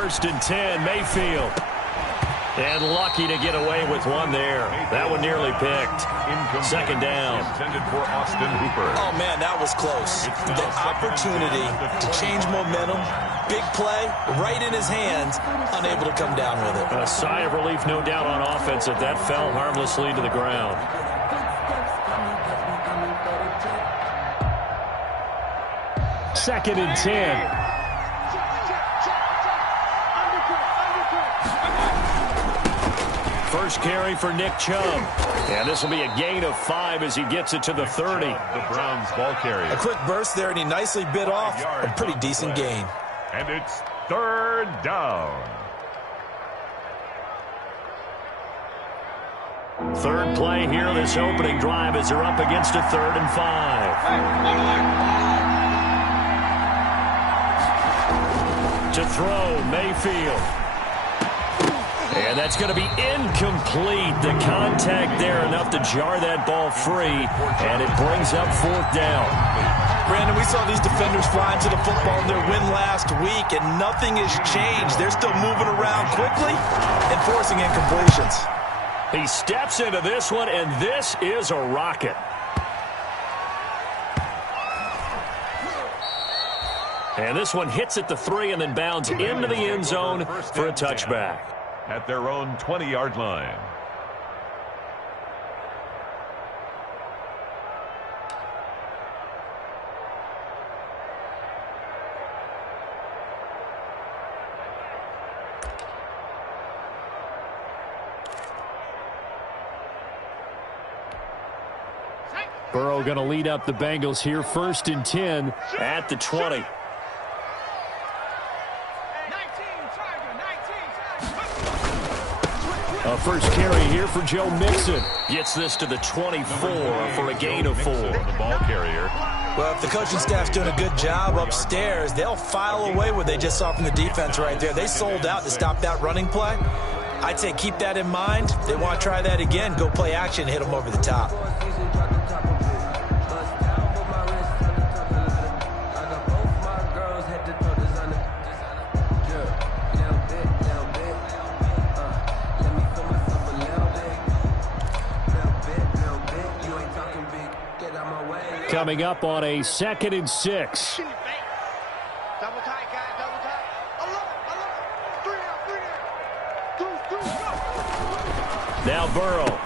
first and 10, Mayfield. And lucky to get away with one there. That one nearly picked. Second down. Intended for Austin Hooper. Oh, man, that was close. The opportunity to change momentum, big play, right in his hands, unable to come down with it. A sigh of relief, no doubt, on offense that that fell harmlessly to the ground. Second and 10. First carry for Nick Chubb. And this will be a gain of 5 as he gets it to the 30. The Browns ball carrier. A quick burst there, and he nicely bit off a pretty decent gain. And it's third down. Third play here, this opening drive as they're up against a 3rd and 5. To throw, Mayfield. And that's going to be incomplete. The contact there enough to jar that ball free, and it brings up 4th down. Brandon, we saw these defenders flying to the football in their win last week, and nothing has changed. They're still moving around quickly and forcing incompletions. He steps into this one, and this is a rocket. And this one hits at the 3 and then bounds into the end zone for a touchback. At their own 20-yard line. Burrow going to lead up the Bengals here, 1st and 10 at the 20. A first carry here for Joe Mixon. Gets this to the 24 for a gain of 4. The ball carrier. Well, if the coaching staff's doing a good job upstairs, they'll file away what they just saw from the defense right there. They sold out to stop that running play. I'd say keep that in mind. They want to try that again. Go play action, hit them over the top. Coming up on a 2nd and 6. Now Burrow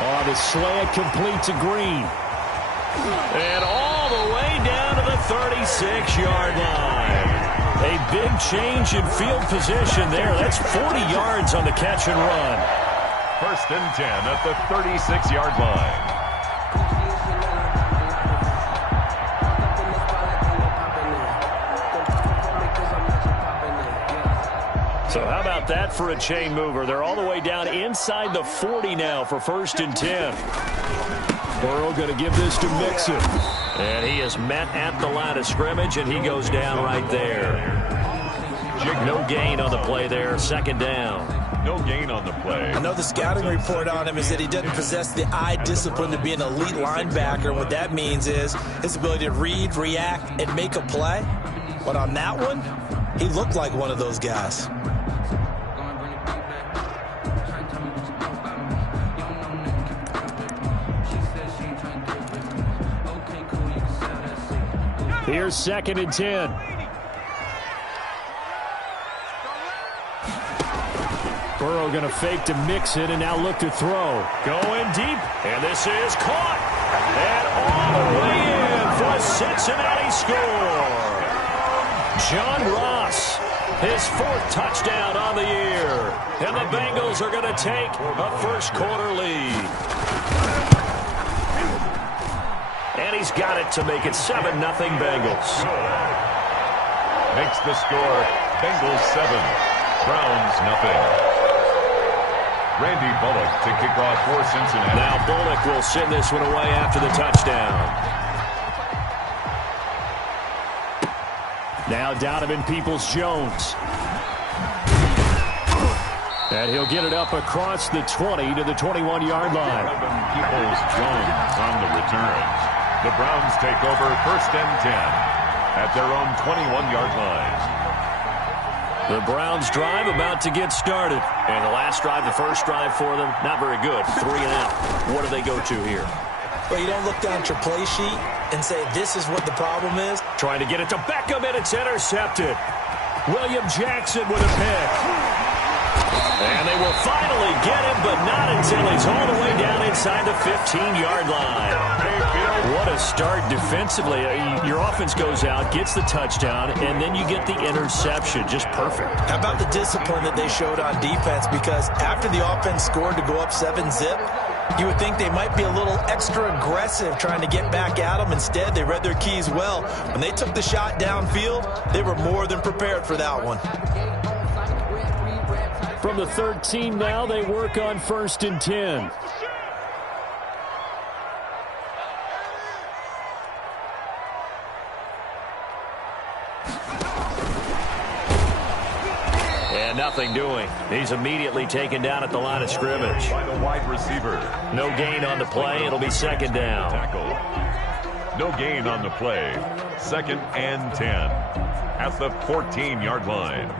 on the slant, complete to Green. And all the way down to the 36-yard line. A big change in field position there. That's 40 yards on the catch and run. 1st and 10 at the 36-yard line. So how about that for a chain mover? They're all the way down inside the 40 now for 1st and 10. Burrow going to give this to Mixon. And he is met at the line of scrimmage, and he goes down right there. No gain on the play there, 2nd down. No gain on the play. I know the scouting report on him is that he doesn't possess the eye discipline to be an elite linebacker. What that means is his ability to read, react, and make a play. But on that one, he looked like one of those guys. Here's 2nd and 10. Burrow going to fake to Mixon and now look to throw. Going deep, and this is caught. And all the way in for a Cincinnati score. John Ross, his 4th touchdown on the year. And the Bengals are going to take a first-quarter lead. And he's got it to make it 7-0 Bengals. Makes the score Bengals 7, Browns nothing. Randy Bullock to kick off for Cincinnati. Now Bullock will send this one away after the touchdown. Now Donovan Peoples-Jones. And he'll get it up across the 20 to the 21-yard line. Donovan Peoples-Jones on the return. The Browns take over 1st and 10 at their own 21-yard line. The Browns drive about to get started. And the last drive, the first drive for them, not very good. 3 and out. What do they go to here? Well, you don't look down at your play sheet and say, this is what the problem is. Trying to get it to Beckham, and it's intercepted. William Jackson with a pick. And they will finally get him, but not until he's all the way down inside the 15-yard line. What a start defensively. Your offense goes out, gets the touchdown, and then you get the interception. Just perfect. How about the discipline that they showed on defense? Because after the offense scored to go up 7-zip, you would think they might be a little extra aggressive trying to get back at them. Instead, they read their keys well. When they took the shot downfield, they were more than prepared for that one. From the 13 now, they work on 1st and 10. And nothing doing. He's immediately taken down at the line of scrimmage. By the wide receiver. No gain on the play. It'll be 2nd down. Tackle. No gain on the play. 2nd and 10 at the 14-yard line.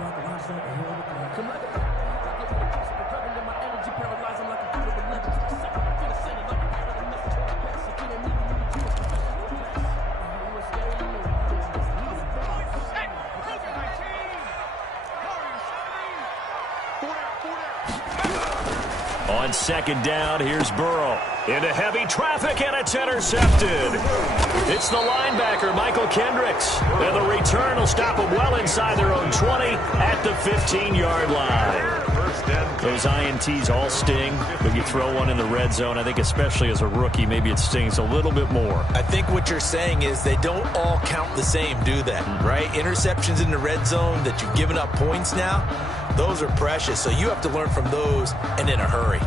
On 2nd down, here's Burrow. Into heavy traffic, and it's intercepted. It's the linebacker, Michael Kendricks. And the return will stop them well inside their own 20 at the 15-yard line. Those INTs all sting, but you throw one in the red zone, I think especially as a rookie, maybe it stings a little bit more. I think what you're saying is they don't all count the same, do they? Right? Interceptions in the red zone that you've given up points now, those are precious. So you have to learn from those and in a hurry.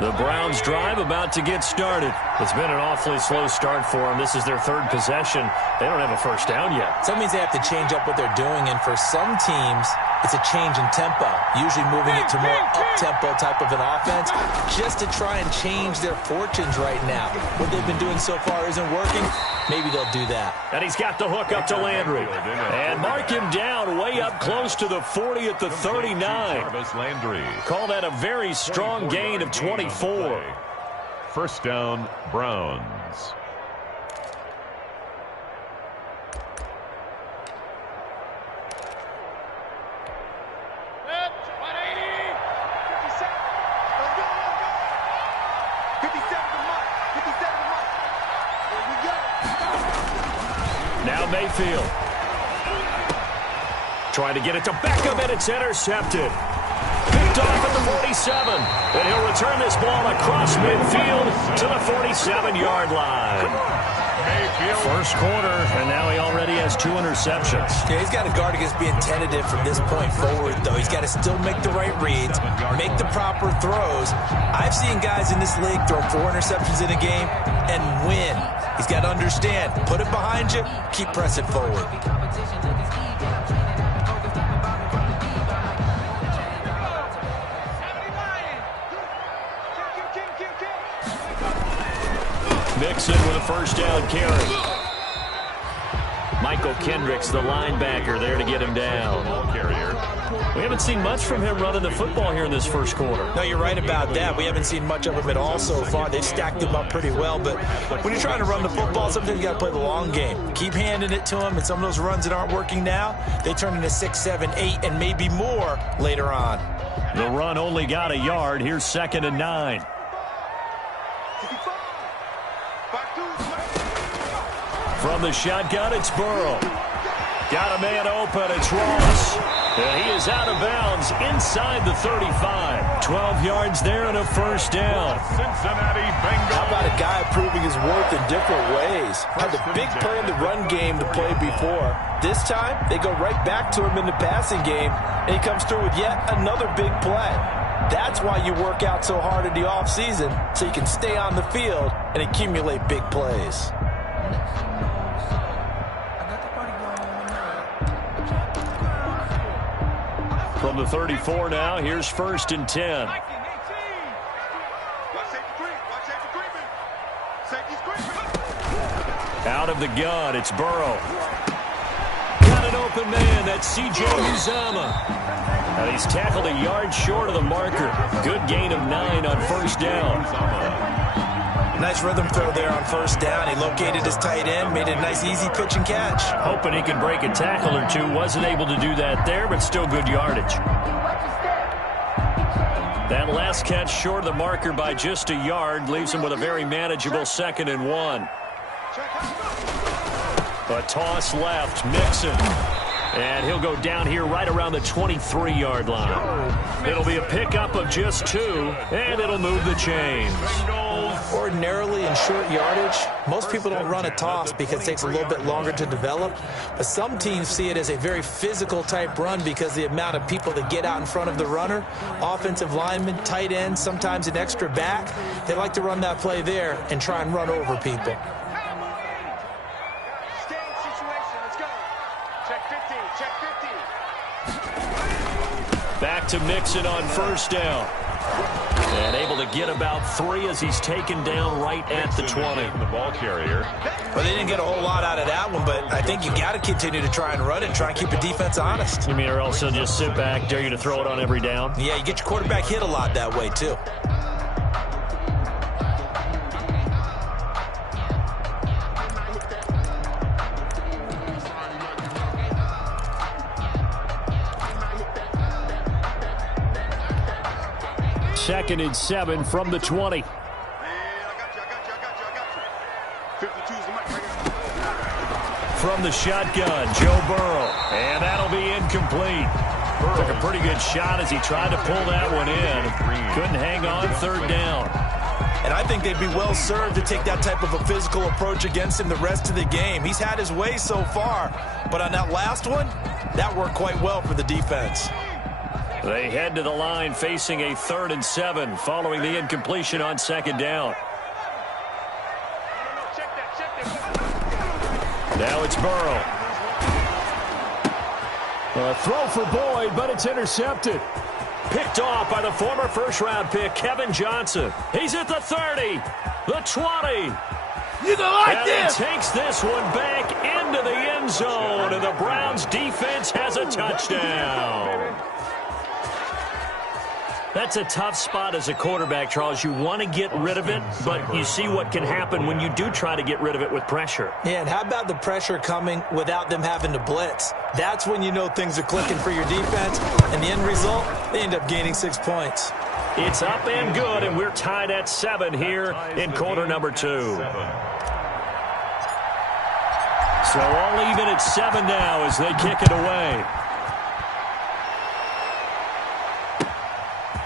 The Browns drive about to get started. It's been an awfully slow start for them. This is their 3rd possession. They don't have a 1st down yet. So that means they have to change up what they're doing, and for some teams, it's a change in tempo, usually moving it to more up-tempo type of an offense, just to try and change their fortunes right now. What they've been doing so far isn't working. Maybe they'll do that. And he's got the hook up to Landry. And mark him down way up close to the 40 at the 39. Call that a very strong gain of 24. 1st down, Browns. Now Mayfield. Trying to get it to Beckham, and it's intercepted. Picked off at the 47. And he'll return this ball across midfield to the 47-yard line. First quarter, and now he already has 2 interceptions. Yeah, he's got to guard against being tentative from this point forward, though. He's got to still make the right reads, make the proper throws. I've seen guys in this league throw 4 interceptions in a game and win. He's got to understand, put it behind you, keep pressing forward. Mixon with a 1st down carry. Michael Kendricks, the linebacker, there to get him down. We haven't seen much from him running the football here in this 1st quarter. No, you're right about that. We haven't seen much of him at all so far. They've stacked him up pretty well, but when you're trying to run the football, sometimes you got to play the long game. Keep handing it to him, and some of those runs that aren't working now, they turn into 6, 7, 8, and maybe more later on. The run only got a yard. Here's 2nd and 9. From the shotgun, it's Burrow. Got a man open. It's Ross. And he is out of bounds inside the 35. 12 yards there and a 1st down. Cincinnati Bengals. How about a guy proving his worth in different ways? Had the big play in the run game to play before. This time, they go right back to him in the passing game, and he comes through with yet another big play. That's why you work out so hard in the offseason, so you can stay on the field and accumulate big plays. From the 34 now, here's 1st and 10. Out of the gun, it's Burrow. Got an open man, that's C.J. Uzomah. And he's tackled a yard short of the marker. Good gain of 9 on first down. Nice rhythm throw there on first down. He located his tight end, made it a nice easy pitch and catch. Hoping he could break a tackle or two. Wasn't able to do that there, but still good yardage. That last catch short of the marker by just a yard leaves him with a very manageable 2nd and 1. A toss left, Mixon. And he'll go down here right around the 23-yard line. It'll be a pickup of just 2, and it'll move the chains. Ordinarily in short yardage, most people don't run a toss because it takes a little bit longer to develop. But some teams see it as a very physical type run because the amount of people that get out in front of the runner, offensive linemen, tight ends, sometimes an extra back, they like to run that play there and try and run over people. Back to Mixon on first down. And able to get about 3 as he's taken down right at the 20. The ball carrier. Well, they didn't get a whole lot out of that one, but I think you got to continue to try and run it, try and keep the defense honest. You mean or else he'll just sit back, dare you to throw it on every down? Yeah, you get your quarterback hit a lot that way, too. Second and 7 from the 20. From the shotgun, Joe Burrow. And that'll be incomplete. Took a pretty good shot as he tried to pull that one in. Couldn't hang on, 3rd down. And I think they'd be well served to take that type of a physical approach against him the rest of the game. He's had his way so far, but on that last one, that worked quite well for the defense. They head to the line facing a 3rd and 7 following the incompletion on 2nd down. Now it's Burrow. A throw for Boyd, but it's intercepted. Picked off by the former first-round pick, Kevin Johnson. He's at the 30, the 20. You gonna like and this? He takes this one back into the end zone, and the Browns defense has a touchdown. That's a tough spot as a quarterback, Charles. You want to get rid of it, but you see what can happen when you do try to get rid of it with pressure. Yeah, and how about the pressure coming without them having to blitz? That's when you know things are clicking for your defense, and the end result, they end up gaining 6 points. It's up and good, and we're tied at 7 here in quarter number 2. So all even at 7 now as they kick it away.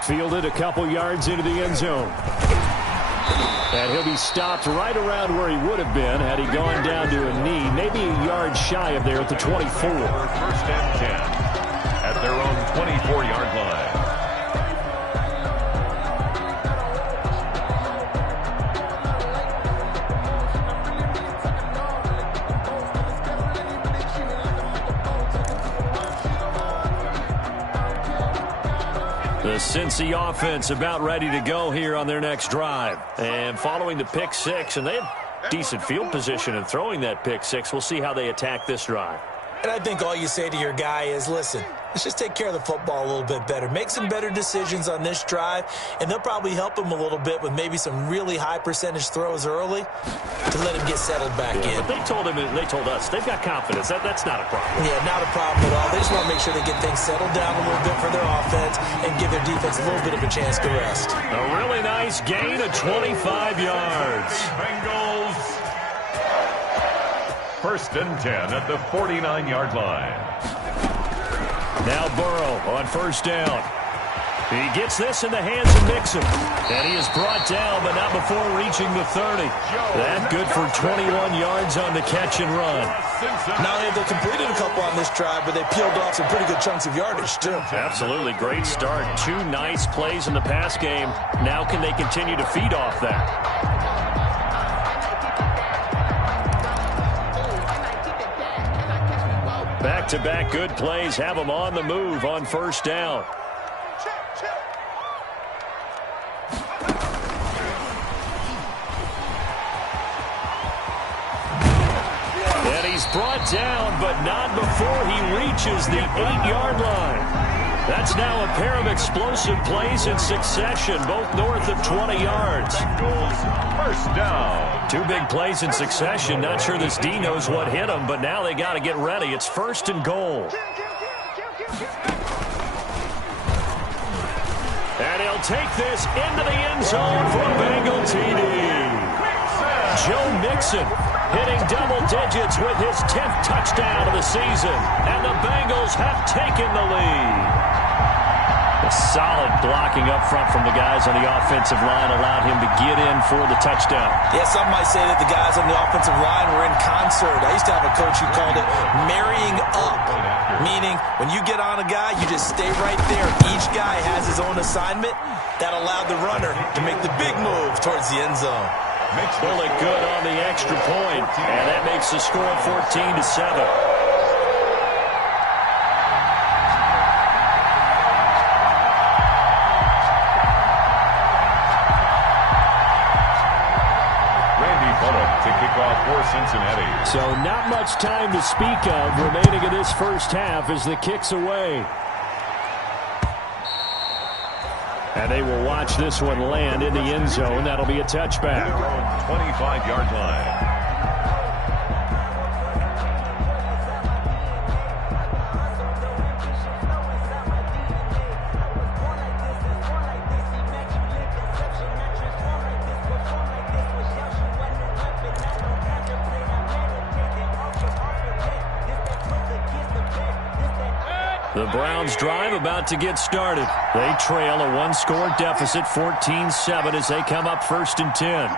Fielded a couple yards into the end zone. And he'll be stopped right around where he would have been had he gone down to a knee, maybe a yard shy of there at the 24. 1st and 10 at their own 24-yard line. The Cincy offense about ready to go here on their next drive. And following the pick 6, and they had decent field position in throwing that pick 6. We'll see how they attack this drive. And I think all you say to your guy is, listen, let's just take care of the football a little bit better. Make some better decisions on this drive, and they'll probably help him a little bit with maybe some really high percentage throws early to let him get settled back in. But they told us they've got confidence. That's not a problem. Yeah, not a problem at all. They just want to make sure they get things settled down a little bit for their offense and give their defense a little bit of a chance to rest. A really nice gain of 25 yards. Bengals. 1st and 10 at the 49-yard line. Now Burrow on 1st down. He gets this in the hands of Mixon. And he is brought down, but not before reaching the 30. That good for 21 yards on the catch and run. Not only have they completed a couple on this drive, but they peeled off some pretty good chunks of yardage, too. Absolutely. Great start. 2 nice plays in the pass game. Now can they continue to feed off that? Back-to-back good plays have them on the move on 1st down. he's brought down, but not before he reaches the 8-yard line. That's now a pair of explosive plays in succession, both north of 20 yards. First down. 2 big plays in succession. Not sure this D knows what hit him, but now they got to get ready. It's 1st and goal. And he'll take this into the end zone for a Bengal TD. Joe Mixon hitting double digits with his 10th touchdown of the season. And the Bengals have taken the lead. A solid blocking up front from the guys on the offensive line allowed him to get in for the touchdown. Yeah, some might say that the guys on the offensive line were in concert. I used to have a coach who called it marrying up, meaning when you get on a guy, you just stay right there. Each guy has his own assignment. That allowed the runner to make the big move towards the end zone. Pull it good on the extra point, and that makes the score 14-7. For Cincinnati. So not much time to speak of remaining in this first half as the kick's away. And they will watch this one land in the end zone. That'll be a touchback. 25-yard line. The Browns drive about to get started. They trail a 1-score deficit, 14-7, as they come up 1st and 10.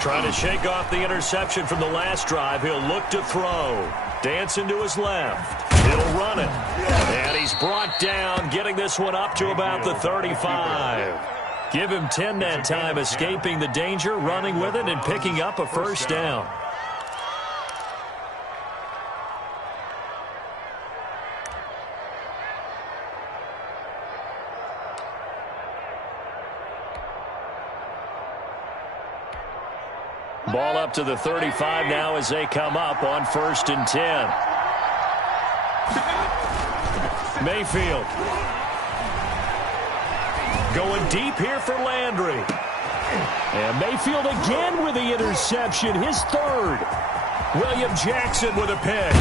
Trying to shake off the interception from the last drive. He'll look to throw. Dancing to his left. He'll run it. And he's brought down, getting this one up to about the 35. Give him 10 that time, escaping the danger, running with it, and picking up a first down. Ball up to the 35 now as they come up on 1st and 10. Mayfield. Going deep here for Landry. And Mayfield again with the interception, his 3rd. William Jackson with a pick.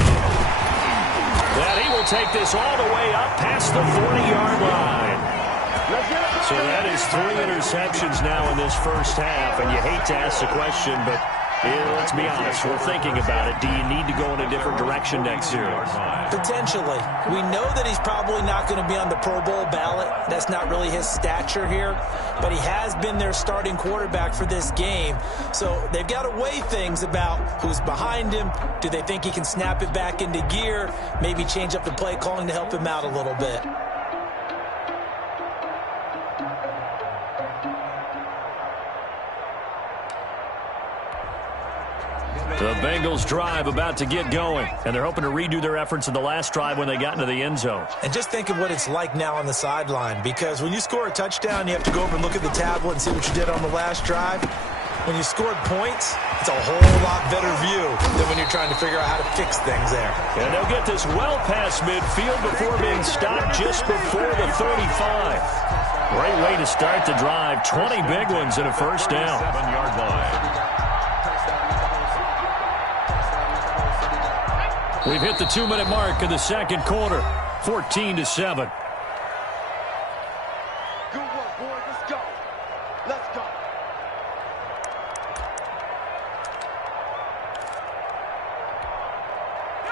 And he will take this all the way up past the 40-yard line. So that is 3 interceptions now in this first half. And you hate to ask the question, but let's be honest, we're thinking about it. Do you need to go in a different direction next year? Potentially. We know that he's probably not going to be on the Pro Bowl ballot. That's not really his stature here. But he has been their starting quarterback for this game. So they've got to weigh things about who's behind him. Do they think he can snap it back into gear? Maybe change up the play calling to help him out a little bit. The Bengals drive about to get going, and they're hoping to redo their efforts in the last drive when they got into the end zone. And just think of what it's like now on the sideline, because when you score a touchdown, you have to go over and look at the tablet and see what you did on the last drive. When you scored points, it's a whole lot better view than when you're trying to figure out how to fix things there. And they'll get this well past midfield before being stopped just before the 35. Great way to start the drive. 20 big ones and a first down. 7-yard line. We've hit the 2-minute mark in the second quarter. 14-7. Good work, boys. Let's go. Let's go.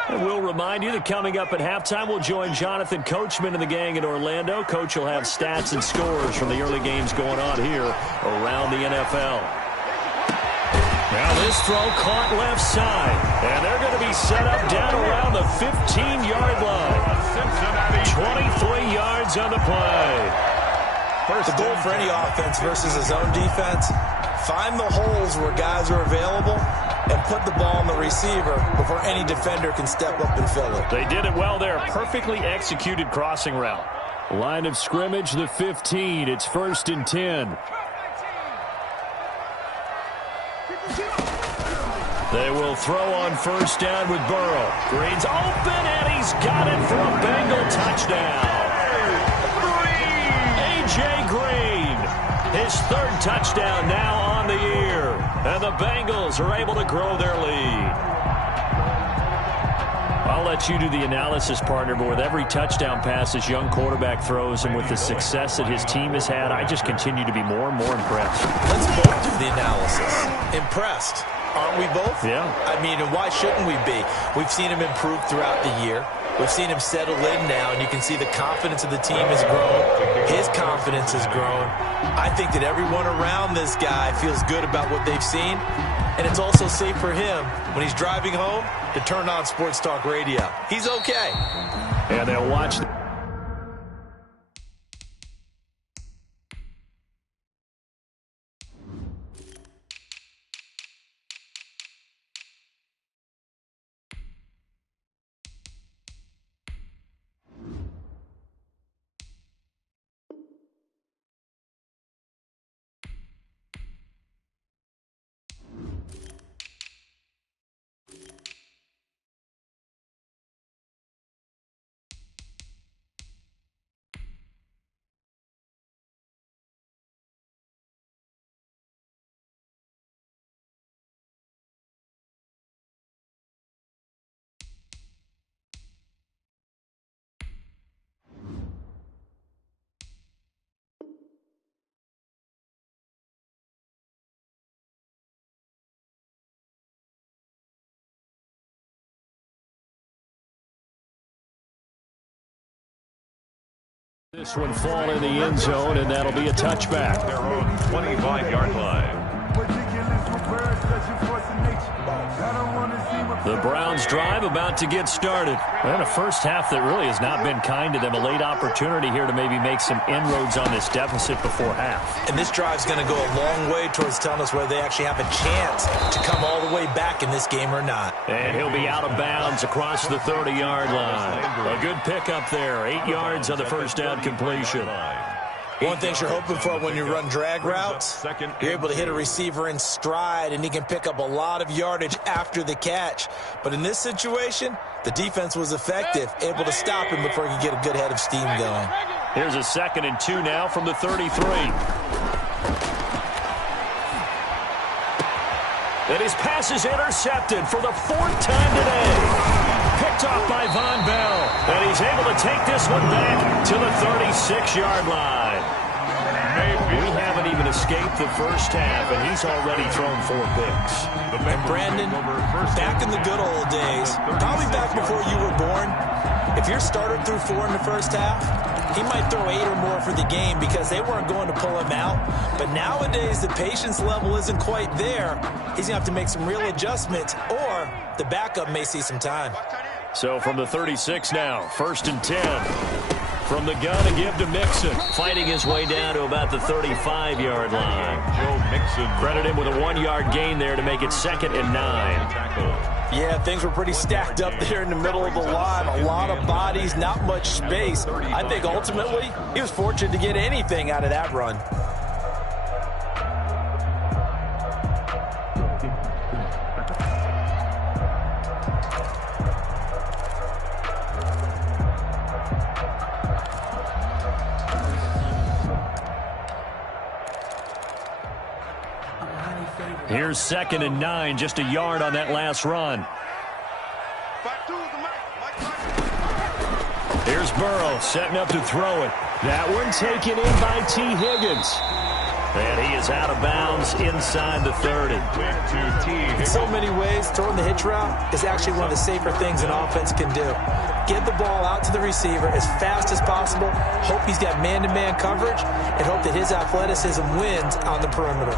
And we'll remind you that coming up at halftime, we'll join Jonathan Coachman and the gang in Orlando. Coach will have stats and scores from the early games going on here around the NFL. Now this throw caught left side. And they're going to be set up down around the 15-yard line. 23 yards on the play. The goal for any offense versus a zone defense, find the holes where guys are available and put the ball on the receiver before any defender can step up and fill it. They did it well there. Perfectly executed crossing route. Line of scrimmage, the 15. It's 1st and 10. They will throw on 1st down with Burrow. Green's open, and he's got it for a Bengal touchdown. A.J. Green, his 3rd touchdown now on the year. And the Bengals are able to grow their lead. I'll let you do the analysis, partner, but with every touchdown pass this young quarterback throws and with the success that his team has had, I just continue to be more and more impressed. Let's both do the analysis. Impressed. Aren't we both? Yeah. I mean, and why shouldn't we be? We've seen him improve throughout the year. We've seen him settle in now, and you can see the confidence of the team has grown. His confidence has grown. I think that everyone around this guy feels good about what they've seen, and it's also safe for him when he's driving home to turn on Sports Talk Radio. He's okay. And they'll watch. This one fall in the end zone, and that'll be a touchback. Their own 25-yard line. The Browns drive about to get started. And a first half that really has not been kind to them. A late opportunity here to maybe make some inroads on this deficit before half. And this drive's going to go a long way towards telling us whether they actually have a chance to come all the way back in this game or not. And he'll be out of bounds across the 30-yard line. A good pickup there. 8 yards on the first down completion. One thing you're hoping for when you run drag routes, you're able to hit a receiver in stride, and he can pick up a lot of yardage after the catch. But in this situation, the defense was effective, able to stop him before he could get a good head of steam going. Here's a 2nd and 2 now from the 33. And his pass is intercepted for the 4th time today. Picked off by Von Bell. And he's able to take this one back to the 36-yard line. We haven't even escaped the first half, and he's already thrown 4 picks. And Brandon, back in the good old days, probably back before you were born, if your starter threw 4 in the first half, he might throw 8 or more for the game because they weren't going to pull him out. But nowadays, the patience level isn't quite there. He's going to have to make some real adjustments, or the backup may see some time. So from the 36 now, 1st and 10. From the gun to give to Mixon. Fighting his way down to about the 35-yard line. Joe Mixon. Credit him with a 1-yard gain there to make it 2nd and 9. Yeah, things were pretty stacked up there in the middle of the line. A lot of bodies, not much space. I think ultimately he was fortunate to get anything out of that run. Here's 2nd and 9, just a yard on that last run. Here's Burrow setting up to throw it. That one taken in by T. Higgins. And he is out of bounds inside the 30. In so many ways, throwing the hitch route is actually one of the safer things an offense can do. Get the ball out to the receiver as fast as possible, hope he's got man-to-man coverage, and hope that his athleticism wins on the perimeter.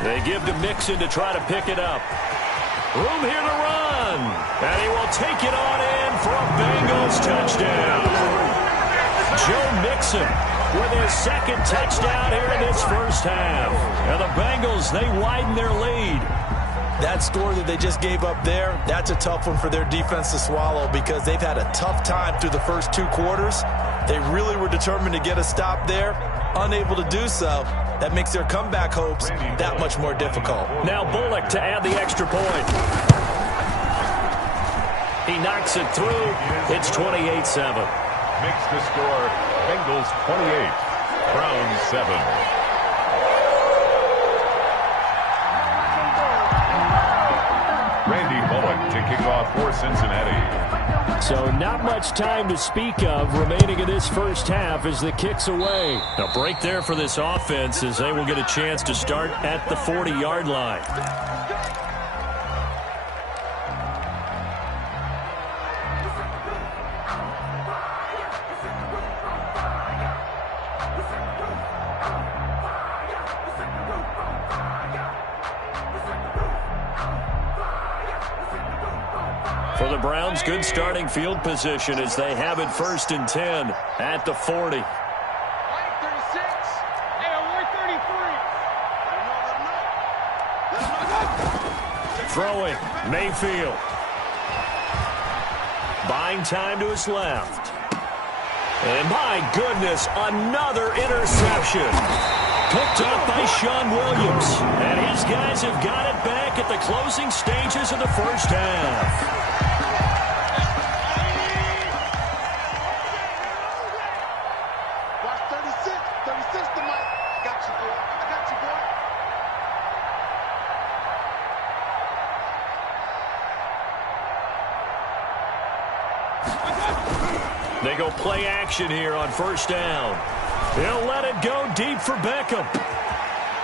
They give to Mixon to try to pick it up. Room here to run. And he will take it on in for a Bengals touchdown. Joe Mixon with his second touchdown here in this first half. And the Bengals, they widen their lead. That score that they just gave up there, that's a tough one for their defense to swallow because they've had a tough time through the first 2 quarters. They really were determined to get a stop there, unable to do so. That makes their comeback hopes that much more difficult. Now Bullock to add the extra point. He knocks it through. It's 28-7. Makes the score Bengals 28, Browns 7. To kick off for Cincinnati. So not much time to speak of remaining in this first half as the kick's away. A break there for this offense as they will get a chance to start at the 40-yard line. For the Browns, good starting field position as they have it 1st and 10 at the 40. Throwing, Mayfield. Buying time to his left. And my goodness, another interception. Picked up by Sean Williams. And his guys have got it back at the closing stages of the first half. They go play action here on 1st down. He'll let it go deep for Beckham.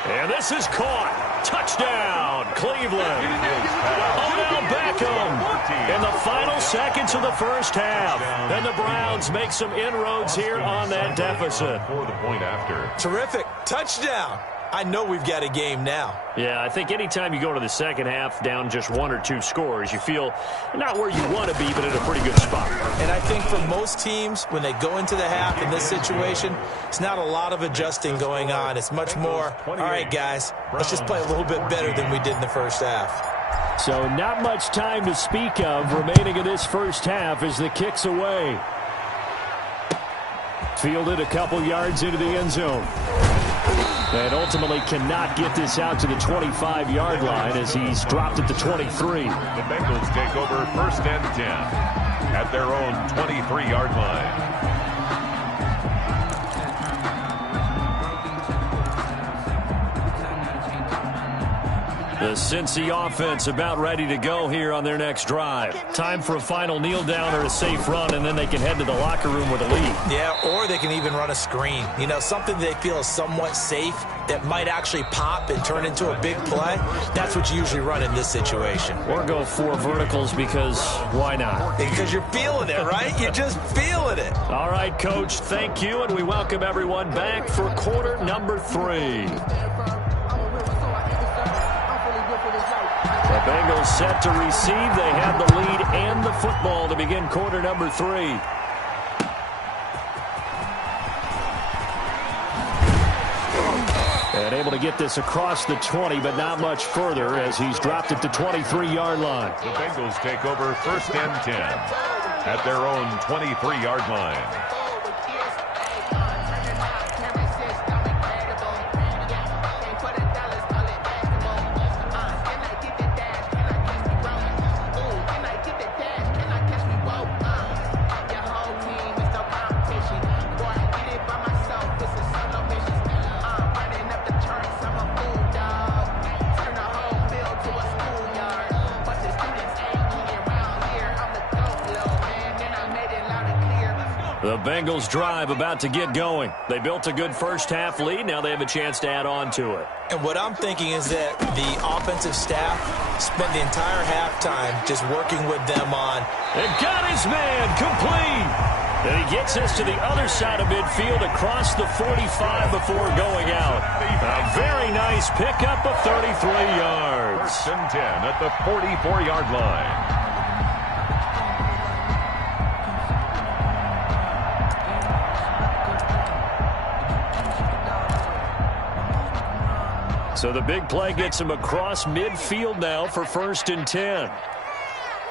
And this is caught. Touchdown, Cleveland. Odell Beckham in the final seconds of the first half. And the Browns make some inroads here on that deficit. For the point after. Terrific. Touchdown. I know we've got a game now. Yeah, I think anytime you go to the second half down just 1 or 2 scores, you feel not where you want to be, but in a pretty good spot. And I think for most teams, when they go into the half in this situation, it's not a lot of adjusting going on. It's much more, all right, guys, let's just play a little bit better than we did in the first half. So not much time to speak of remaining in this first half as the kick's away. Fielded a couple yards into the end zone. And ultimately cannot get this out to the 25-yard line as he's dropped at the 23. The Bengals take over 1st and 10 at their own 23-yard line. The Cincy offense about ready to go here on their next drive. Time for a final kneel down or a safe run, and then they can head to the locker room with a lead. Yeah, or they can even run a screen. You know, something they feel is somewhat safe that might actually pop and turn into a big play. That's what you usually run in this situation. Or go 4 verticals because why not? Because you're feeling it, right? You're just feeling it. All right, Coach, thank you, and we welcome everyone back for quarter number 3. The Bengals set to receive. They have the lead and the football to begin quarter number 3. And able to get this across the 20, but not much further as he's dropped it to 23-yard line. The Bengals take over 1st and 10 at their own 23-yard line. The Bengals drive about to get going. They built a good first half lead. Now they have a chance to add on to it. And what I'm thinking is that the offensive staff spent the entire halftime just working with them on. And got his man complete. And he gets us to the other side of midfield across the 45 before going out. A very nice pickup of 33 yards. 1st and 10 at the 44-yard line. So the big play gets him across midfield now for 1st and 10.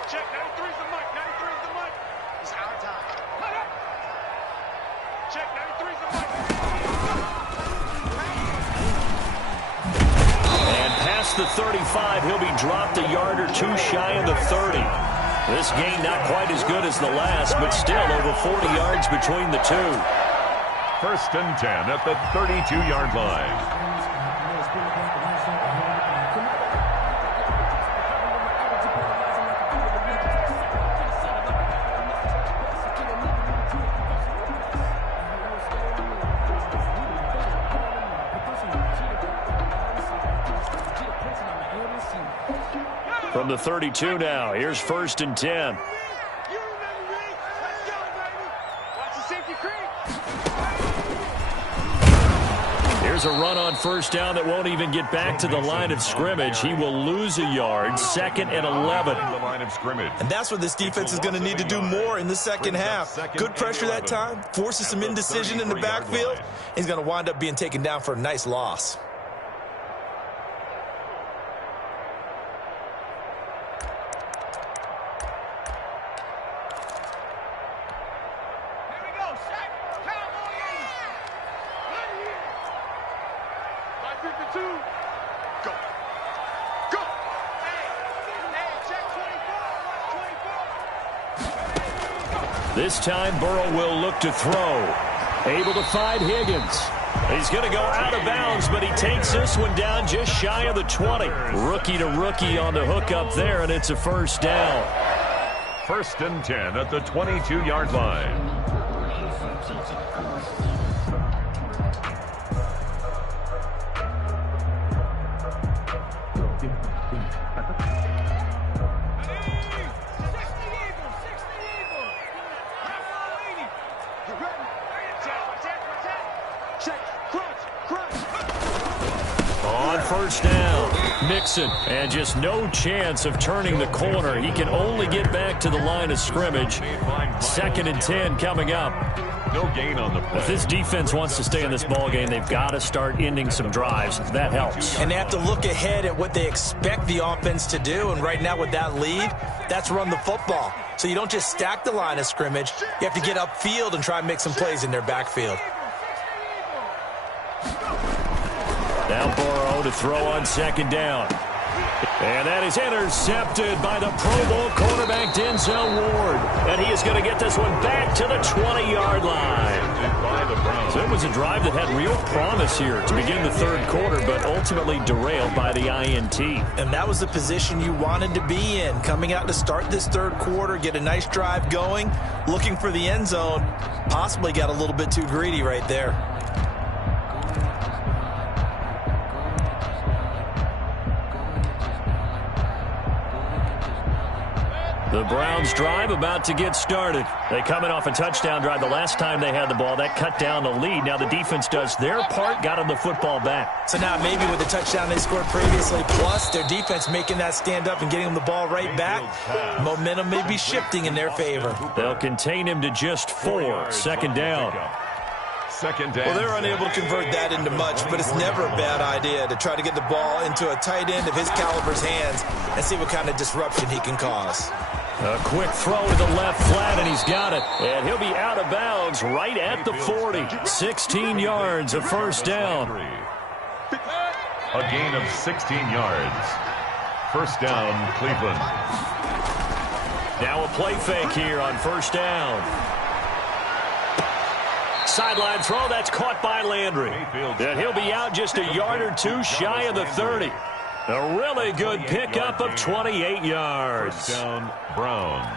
Check, 93's the mic. 93's the mic. It's our time. Cut up. Check, 93's the mic. And past the 35, he'll be dropped a yard or two shy of the 30. This gain not quite as good as the last, but still over 40 yards between the two. 1st and 10 at the 32-yard line. From the 32 now, here's 1st and 10. Here's a run on 1st down that won't even get back to the line of scrimmage. He will lose a yard, 2nd and 11. The line of scrimmage. And that's what this defense is going to need to do more in the second half. Good pressure that time, forces some indecision in the backfield. He's going to wind up being taken down for a nice loss. This time, Burrow will look to throw. Able to find Higgins. He's going to go out of bounds, but he takes this one down just shy of the 20. Rookie to rookie on the hook up there, and it's a 1st down. 1st and 10 at the 22-yard line. On 1st down, Mixon, and just no chance of turning the corner. He can only get back to the line of scrimmage. 2nd and 10 coming up. No gain on the play. If this defense wants to stay in this ball game, they've got to start ending some drives. That helps. And they have to look ahead at what they expect the offense to do. And right now with that lead, that's run the football. So you don't just stack the line of scrimmage. You have to get upfield and try and make some plays in their backfield. Now Burrow to throw on 2nd down. And that is intercepted by the Pro Bowl cornerback Denzel Ward. And he is going to get this one back to the 20-yard line. So it was a drive that had real promise here to begin the 3rd quarter, but ultimately derailed by the INT. And that was the position you wanted to be in. Coming out to start this 3rd quarter, get a nice drive going, looking for the end zone. Possibly got a little bit too greedy right there. The Browns drive about to get started. They coming off a touchdown drive the last time they had the ball. That cut down the lead. Now the defense does their part, got them the football back. So now maybe with the touchdown they scored previously, plus their defense making that stand up and getting them the ball right back, momentum may be shifting in their favor. They'll contain him to just 4. 2nd down. 2nd down. Well, they're unable to convert that into much, but it's never a bad idea to try to get the ball into a tight end of his caliber's hands and see what kind of disruption he can cause. A quick throw to the left flat, and he's got it. And he'll be out of bounds right at the 40. 16 yards, a 1st down. A gain of 16 yards. 1st down, Cleveland. Now a play fake here on 1st down. Sideline throw, that's caught by Landry. And he'll be out just a yard or two shy of the 30. A really good pickup of 28 yards. 1st down, Browns.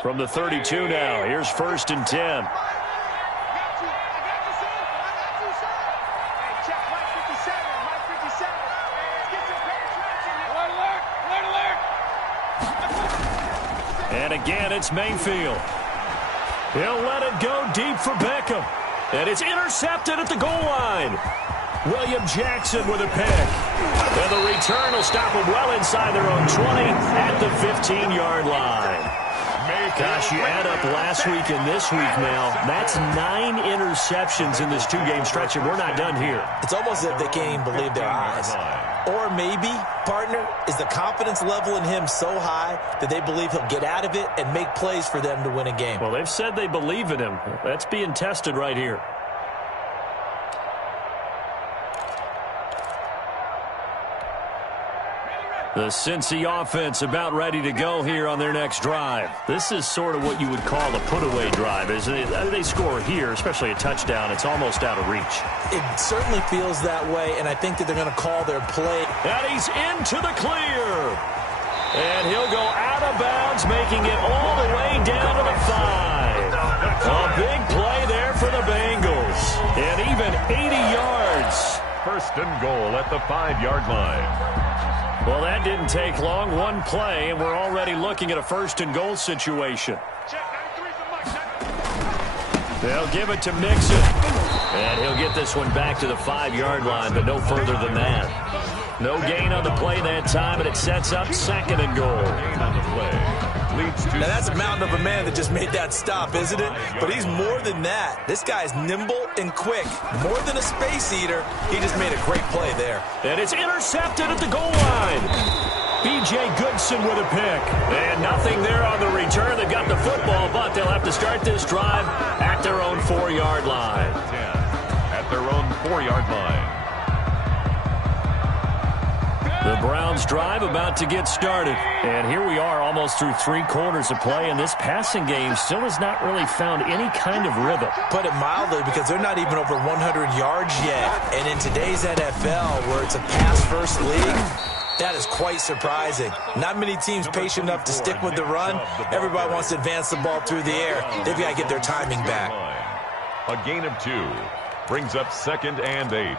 From the 32 now, here's 1st and 10. And again, it's Mayfield. He'll let it go deep for Beckham. And it's intercepted at the goal line. William Jackson with a pick. And the return will stop them well inside their own 20 at the 15-yard line. Gosh, you add up last week and this week now, that's 9 interceptions in this 2-game stretch, and we're not done here. It's almost as if they can't even believe their eyes. Or maybe, partner, is the confidence level in him so high that they believe he'll get out of it and make plays for them to win a game. Well, they've said they believe in him. That's being tested right here. The Cincy offense about ready to go here on their next drive. This is sort of what you would call a put-away drive. As they score here, especially a touchdown, it's almost out of reach. It certainly feels that way, and I think that they're going to call their play. And he's into the clear. And he'll go out of bounds, making it all the way down to the 5. A big play there for the Bengals. And even 80 yards. First and goal at the 5-yard line. Well, that didn't take long. One play, and we're already looking at a first and goal situation. They'll give it to Mixon. And he'll get this one back to the 5-yard line, but no further than that. No gain on the play that time, and it sets up second and goal. Now, that's a mountain of a man that just made that stop, isn't it? But he's more than that. This guy's nimble and quick. More than a space eater, he just made a great play there. And it's intercepted at the goal line. B.J. Goodson with a pick. And nothing there on the return. They've got the football, but they'll have to start this drive at their own 4-yard line. At their own 4-yard line. The Browns drive about to get started. And here we are almost through 3 quarters of play, and this passing game still has not really found any kind of rhythm. Put it mildly, because they're not even over 100 yards yet. And in today's NFL, where it's a pass-first league, that is quite surprising. Not many teams patient enough to stick with the run. Everybody wants to advance the ball through the air. They've got to get their timing back. A gain of 2 brings up 2nd and 8.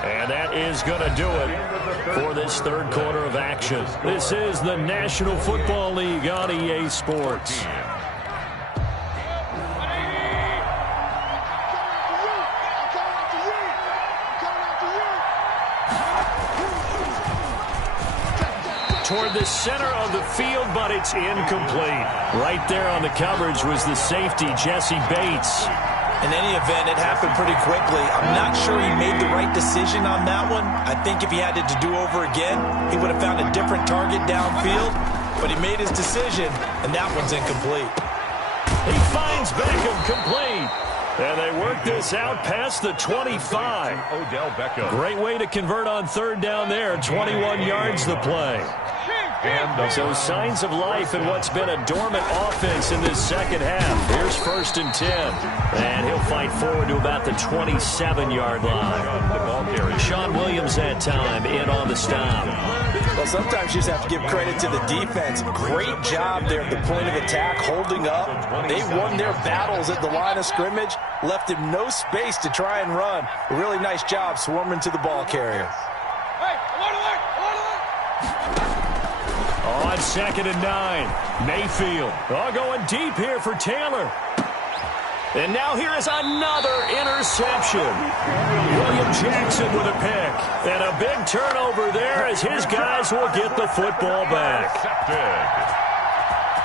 And that is going to do it for this 3rd quarter of action. This is the National Football League on EA Sports. Toward the center of the field, but it's incomplete. Right there on the coverage was the safety, Jesse Bates. In any event, it happened pretty quickly. I'm not sure he made the right decision on that one. I think if he had it to do over again, he would have found a different target downfield. But he made his decision, and that one's incomplete. He finds Beckham complete. And they work this out past the 25. Odell Beckham. Great way to convert on 3rd down there. 21 yards the play. So signs of life in what's been a dormant offense in this 2nd half. Here's 1st and 10. And he'll fight forward to about the 27-yard line. Sean Williams that time in on the stop. Well, sometimes you just have to give credit to the defense. Great job there at the point of attack, holding up. They won their battles at the line of scrimmage, left him no space to try and run. A really nice job swarming to the ball carrier. On 2nd and 9, Mayfield. Going deep here for Taylor. And now here is another interception. William Jackson with a pick. And a big turnover there as his guys will get the football back.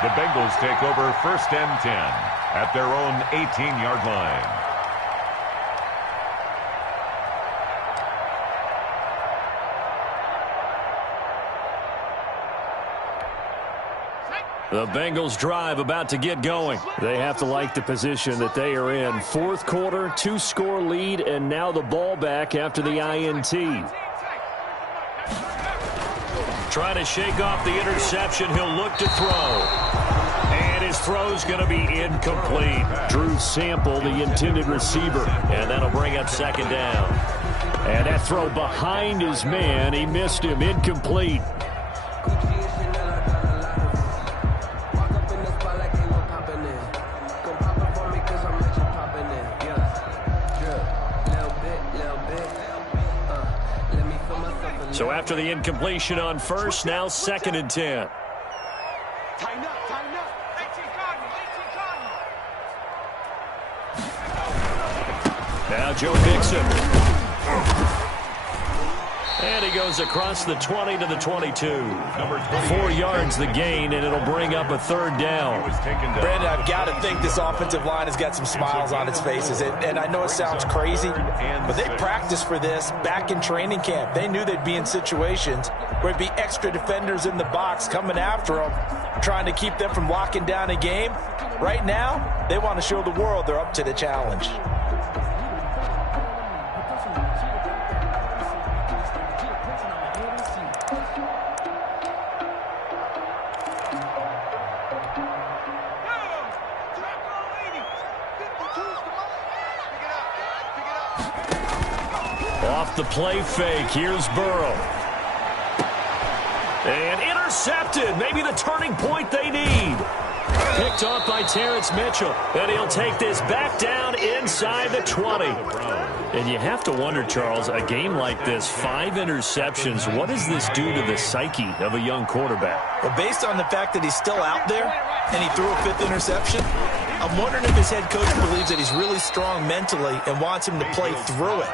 The Bengals take over 1st and 10 at their own 18-yard line. The Bengals drive about to get going. They have to like the position that they are in. 4th quarter, 2-score lead, and now the ball back after the INT. Trying to shake off the interception. He'll look to throw. And his throw's going to be incomplete. Drew Sample, the intended receiver. And that'll bring up 2nd down. And that throw behind his man. He missed him. Incomplete. So after the incompletion on first, now 2nd and 10. Tighten up, tighten up. 18 Cardinals, 18 Cardinals. Now Joe Mixon. And he goes across the 20 to the 22. 4 yards the gain, and it'll bring up a 3rd down. Brandon, I've got to think this offensive line has got some smiles on its faces. And I know it sounds crazy, but they practiced for this back in training camp. They knew they'd be in situations where it'd be extra defenders in the box coming after them, trying to keep them from locking down a game. Right now, they want to show the world they're up to the challenge. Off the play fake, here's Burrow. And intercepted, maybe the turning point they need. Picked off by Terrence Mitchell, and he'll take this back down inside the 20. And you have to wonder, Charles, a game like this, 5 interceptions, what does this do to the psyche of a young quarterback? Well, based on the fact that he's still out there and he threw a 5th interception, I'm wondering if his head coach believes that he's really strong mentally and wants him to play through it.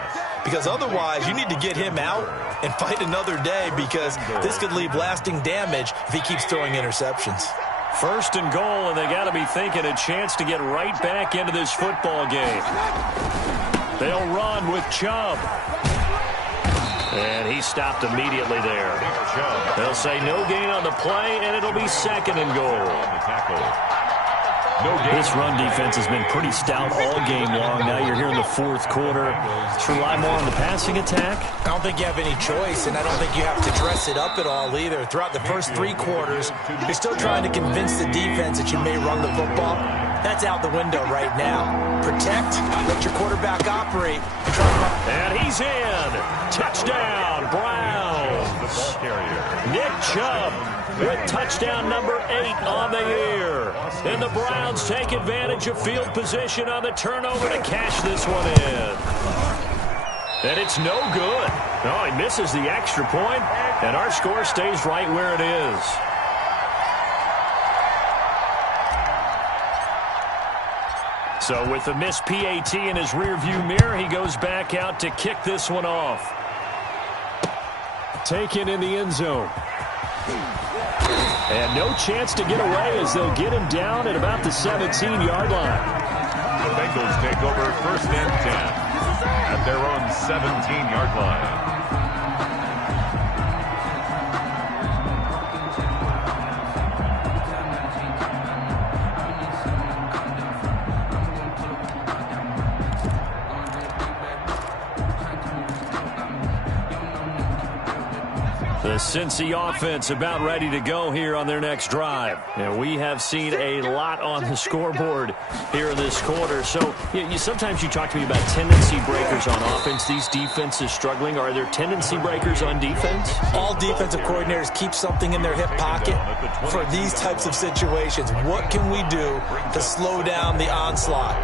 Because otherwise, you need to get him out and fight another day, because this could leave lasting damage if he keeps throwing interceptions. 1st and goal, and they got to be thinking a chance to get right back into this football game. They'll run with Chubb. And he stopped immediately there. They'll say no gain on the play, and it'll be 2nd and goal. This run defense has been pretty stout all game long. Now you're here in the 4th quarter. Let's rely more on the passing attack. I don't think you have any choice, and I don't think you have to dress it up at all either. Throughout the first 3 quarters, you're still trying to convince the defense that you may run the football. That's out the window right now. Protect, let your quarterback operate. And he's in. Touchdown, Browns. Nick Chubb with touchdown number 8 on the year. And the Browns take advantage of field position on the turnover to cash this one in. And it's no good. Oh, he misses the extra point, and our score stays right where it is. So with the missed PAT in his rearview mirror, he goes back out to kick this one off. Taken in the end zone. And no chance to get away as they'll get him down at about the 17-yard line. The Bengals take over 1st and 10 at their own 17-yard line. The Cincy offense about ready to go here on their next drive. And we have seen a lot on the scoreboard here in this quarter. So sometimes you talk to me about tendency breakers on offense. These defenses struggling. Are there tendency breakers on defense? All defensive coordinators keep something in their hip pocket for these types of situations. What can we do to slow down the onslaught?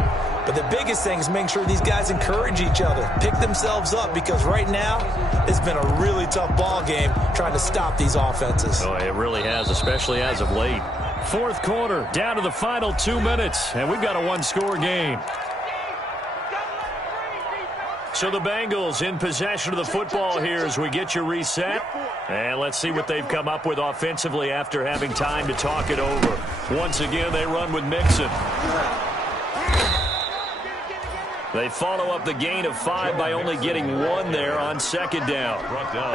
But the biggest thing is making sure these guys encourage each other, pick themselves up, because right now it's been a really tough ball game trying to stop these offenses. Oh, it really has, especially as of late. 4th quarter, down to the final 2 minutes, and we've got a 1-score game. So the Bengals in possession of the football here as we get you reset. And let's see what they've come up with offensively after having time to talk it over. Once again, they run with Mixon. They follow up the gain of 5 by only getting 1 there on 2nd down.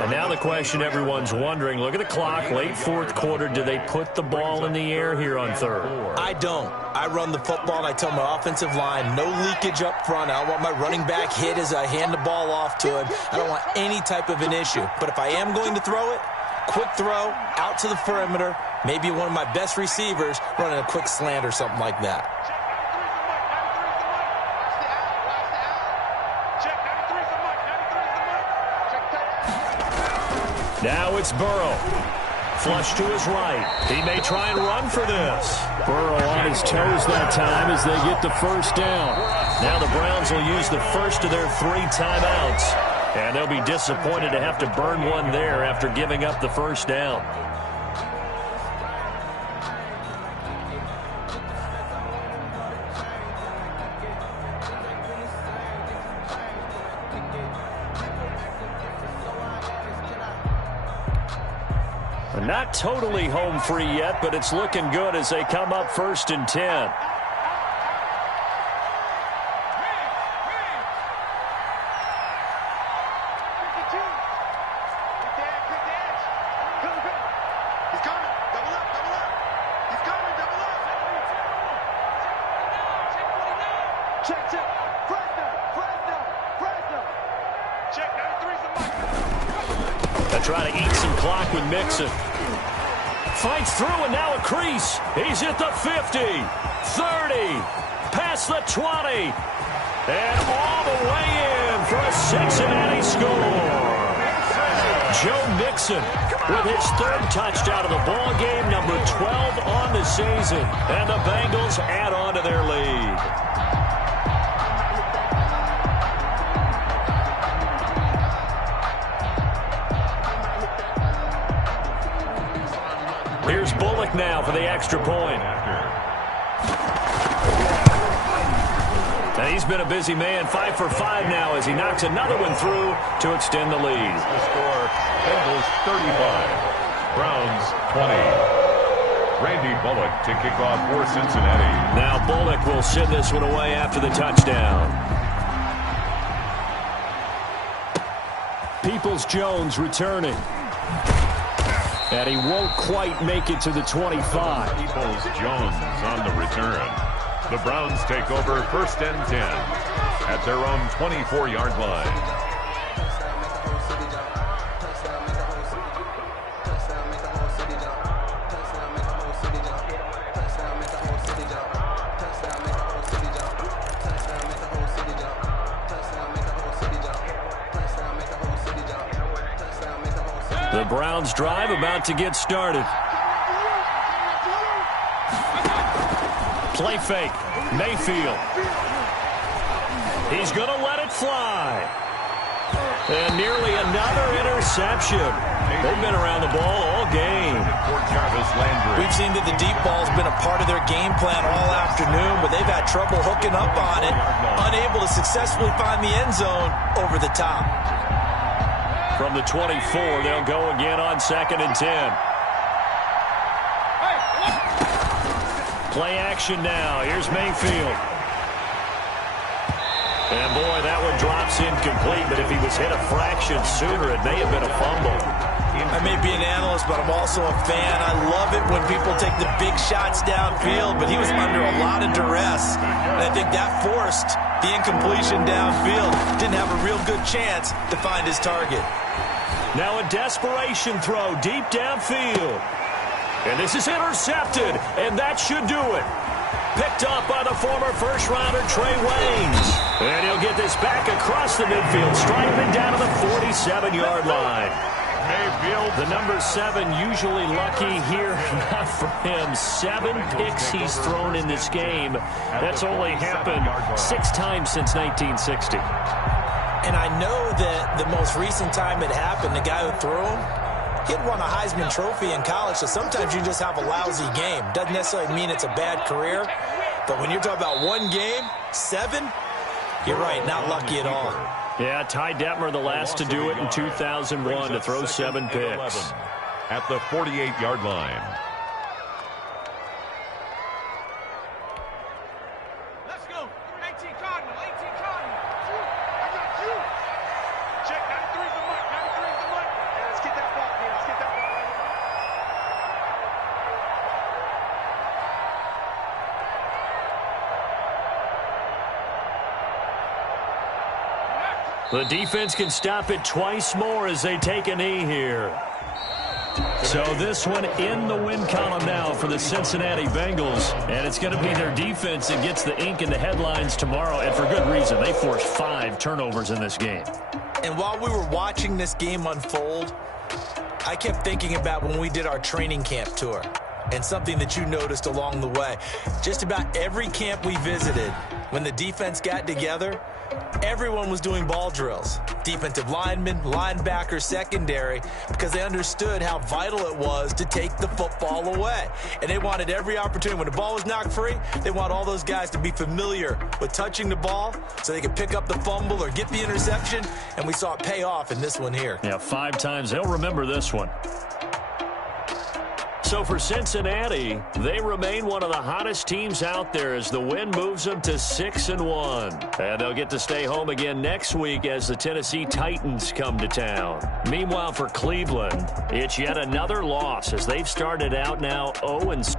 And now the question everyone's wondering, look at the clock, late 4th quarter, do they put the ball in the air here on 3rd? I don't. I run the football, and I tell my offensive line, no leakage up front. I don't want my running back hit as I hand the ball off to him. I don't want any type of an issue. But if I am going to throw it, quick throw, out to the perimeter, maybe one of my best receivers running a quick slant or something like that. Now it's Burrow. Flush to his right. He may try and run for this. Burrow on his toes that time as they get the 1st down. Now the Browns will use the first of their 3 timeouts. And they'll be disappointed to have to burn one there after giving up the first down. Not totally home free yet, but it's looking good as they come up 1st and 10. Try to eat some clock with Mixon. Fights through and now a crease. He's at the 50, 30, past the 20, and all the way in for a Cincinnati score. Joe Mixon with his 3rd touchdown of the ball game, number 12 on the season, and the Bengals add on to their lead. Here's Bullock now for the extra point. And he's been a busy man, 5 for 5 now as he knocks another one through to extend the lead. The score, Bengals 35, Browns 20. Randy Bullock to kick off for Cincinnati. Now Bullock will send this one away after the touchdown. Peoples-Jones returning. And he won't quite make it to the 25. Peoples-Jones on the return. The Browns take over 1st and 10 at their own 24-yard line. The Browns drive about to get started. Play fake. Mayfield. He's going to let it fly. And nearly another interception. They've been around the ball all game. We've seen that the deep ball's been a part of their game plan all afternoon, but they've had trouble hooking up on it, unable to successfully find the end zone over the top. From the 24, they'll go again on 2nd and 10. Play action now. Here's Mayfield. And boy, that one drops incomplete, but if he was hit a fraction sooner, it may have been a fumble. I may be an analyst, but I'm also a fan. I love it when people take the big shots downfield, but he was under a lot of duress, and I think that forced the incompletion downfield. Didn't have a real good chance to find his target. Now a desperation throw deep downfield. And this is intercepted, and that should do it. Picked up by the former first-rounder Trey Waynes. And he'll get this back across the midfield, striping down to the 47-yard line. Mayfield, the number 7, usually lucky here. Not for him. 7 picks he's thrown in this game. That's only happened 6 times since 1960. And I know that the most recent time it happened, the guy who threw him, he had won a Heisman Trophy in college, so sometimes you just have a lousy game. Doesn't necessarily mean it's a bad career, but when you're talking about one game, 7, you're right, not lucky at all. Yeah, Ty Detmer, the last to do it in 2001, to throw 7 picks. At the 48-yard line. Let's go. 18 Cardinal, 18 Cardinal. I got you. Check, 93 is the mic, 93 is the mic. Yeah, let's get that ball, man. Let's get that ball right The defense can stop it twice more as they take a knee here. So this one in the win column now for the Cincinnati Bengals. And it's going to be their defense that gets the ink in the headlines tomorrow. And for good reason. They forced 5 turnovers in this game. And while we were watching this game unfold, I kept thinking about when we did our training camp tour. And something that you noticed along the way. Just about every camp we visited, when the defense got together, Everyone was doing ball drills. Defensive linemen, linebackers, secondary, because they understood how vital it was to take the football away. And they wanted every opportunity. When the ball was knocked free, they want all those guys to be familiar with touching the ball so they could pick up the fumble or get the interception. And we saw it pay off in this one here. Yeah, 5 times. They'll remember this one. So for Cincinnati, they remain one of the hottest teams out there as the win moves them to 6-1. And they'll get to stay home again next week as the Tennessee Titans come to town. Meanwhile, for Cleveland, it's yet another loss as they've started out now 0-6.